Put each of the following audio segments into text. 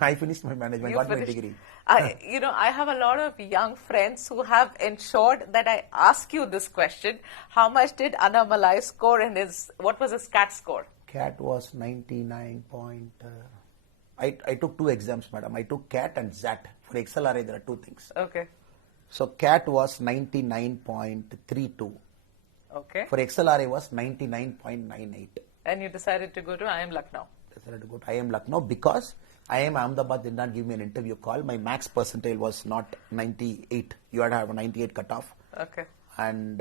I finished my management, got my degree. I have a lot of young friends who have ensured that I ask you this question. How much did Annamalai score in what was his CAT score? CAT was 99 point. I took 2 exams, madam. I took CAT and ZAT. For XLRA, there are 2 things. Okay. So CAT was 99.32. Okay. For XLRA was 99.98. And you decided to go to IIM Lucknow. Decided to go to IIM Lucknow because IIM Ahmedabad did not give me an interview call. My max percentile was not 98. You had to have a 98 cutoff. Okay. And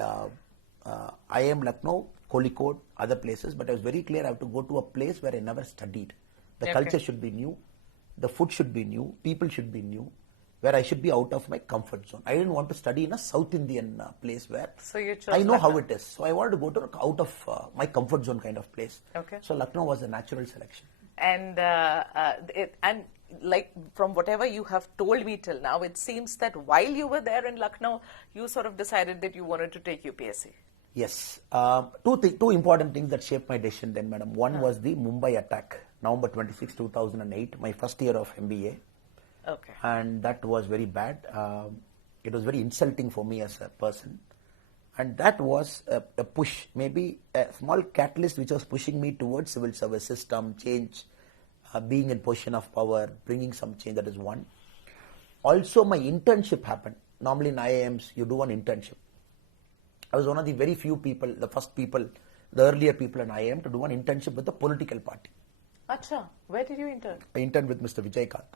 IIM Lucknow, Kozhikode, other places, but I was very clear I have to go to a place where I never studied. The culture should be new, the food should be new, people should be new, where I should be out of my comfort zone. I didn't want to study in a South Indian place where I know how it is. So I wanted to go to out of my comfort zone kind of place. Okay. So Lucknow was a natural selection. And like from whatever you have told me till now, it seems that while you were there in Lucknow, you sort of decided that you wanted to take UPSC. Yes. Two important things that shaped my decision then, madam. One was the Mumbai attack, November 26, 2008, my first year of MBA. Okay. And that was very bad. It was very insulting for me as a person. And that was a push, maybe a small catalyst which was pushing me towards civil service system, change, being in position of power, bringing some change. That is one. Also, my internship happened. Normally in IIMs, you do an internship. I was one of the very few people, the first people, the earlier people in IIM to do an internship with the political party. Acha, where did you intern? I interned with Mr. Vijaykanth.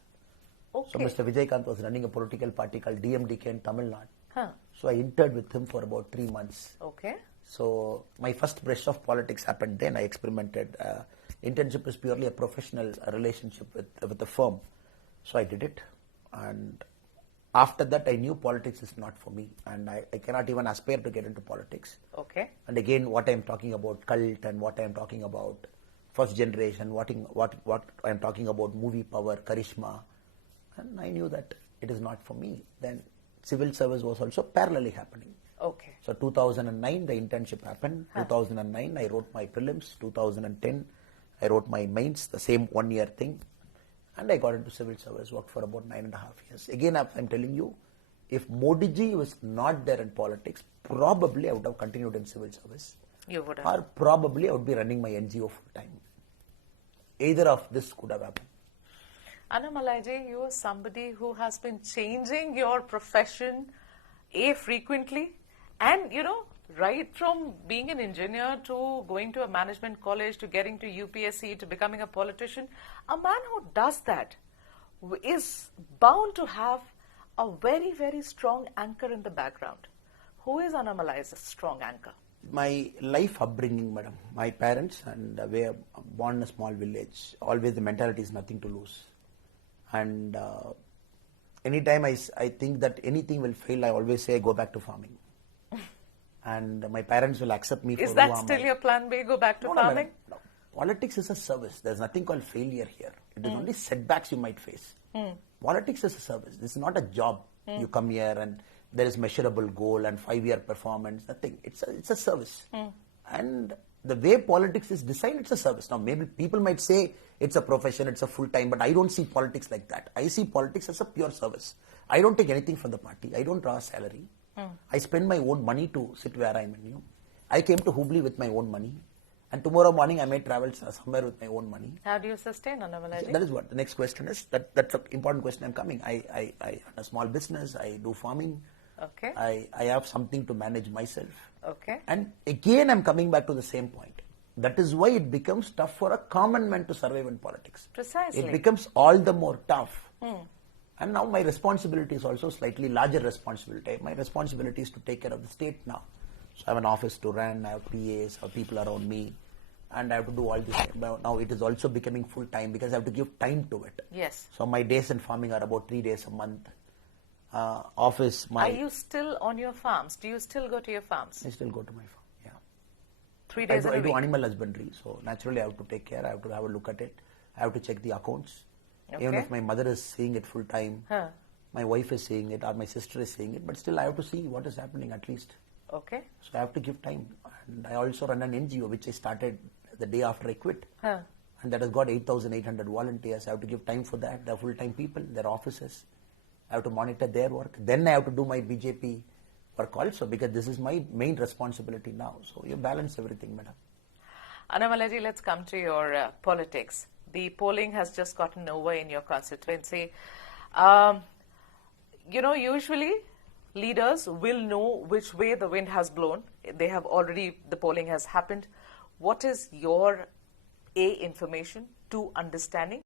Okay. So Mr. Vijaykanth was running a political party called DMDK in Tamil Nadu. Huh. So I interned with him for about 3 months. Okay. So my first brush of politics happened then. I experimented. Internship is purely a professional relationship with the firm. So I did it. And after that, I knew politics is not for me. And I cannot even aspire to get into politics. Okay. And again, what I'm talking about cult and what I'm talking about first generation, what I'm talking about movie power, charisma. And I knew that it is not for me. Then civil service was also parallelly happening. Okay. So 2009, the internship happened. 2009, I wrote my prelims. 2010, I wrote my mains, the same 1 year thing. And I got into civil service, worked for about 9.5 years. Again, I'm telling you, if Modi ji was not there in politics, probably I would have continued in civil service. You would have. Or probably I would be running my NGO full time. Either of this could have happened. Annamalai ji, you are somebody who has been changing your profession frequently, and right from being an engineer to going to a management college to getting to UPSC to becoming a politician. A man who does that is bound to have a very, very strong anchor in the background. Who is Annamalai's strong anchor? My life upbringing, madam. My parents, and we are born in a small village. Always the mentality is nothing to lose. And anytime I think that anything will fail, I always say go back to farming. And my parents will accept me for Is that still your plan B, go back to farming? No. Politics is a service. There's nothing called failure here. It is only setbacks you might face. Politics is a service. This is not a job. You come here and there is measurable goal and 5-year performance, nothing. It's a service. And the way politics is designed, it's a service. Now, maybe people might say it's a profession, it's a full-time, but I don't see politics like that. I see politics as a pure service. I don't take anything from the party. I don't draw a salary. I spend my own money to sit where I'm in. I came to Hubli with my own money. And tomorrow morning I may travel somewhere with my own money. How do you sustain, Annamalai? That is what the next question is. That's an important question. I'm coming. I run a small business. I do farming. Okay. I have something to manage myself. Okay. And again, I'm coming back to the same point. That is why it becomes tough for a common man to survive in politics. Precisely. It becomes all the more tough. And now my responsibility is also slightly larger responsibility. My responsibility is to take care of the state now. So I have an office to run, I have PAs, I have people around me, and I have to do all this. Now it is also becoming full time because I have to give time to it. Yes. So my days in farming are about 3 days a month. Office, Are you still on your farms? Do you still go to your farms? I still go to my farm, yeah. 3 days a week? I do animal husbandry, so naturally I have to take care, I have to have a look at it, I have to check the accounts. Okay. Even if my mother is seeing it full time, my wife is seeing it, or my sister is seeing it, but still I have to see what is happening at least. Okay. So I have to give time. And I also run an NGO, which I started the day after I quit. and that has got 8,800 volunteers. I have to give time for that. They're full-time people, they're officers. I have to monitor their work. Then I have to do my BJP work also, because this is my main responsibility now. So you balance everything, madam. Annamalai ji, let's come to your politics. The polling has just gotten over in your constituency. Usually leaders will know which way the wind has blown. The polling has happened. What is your information to understanding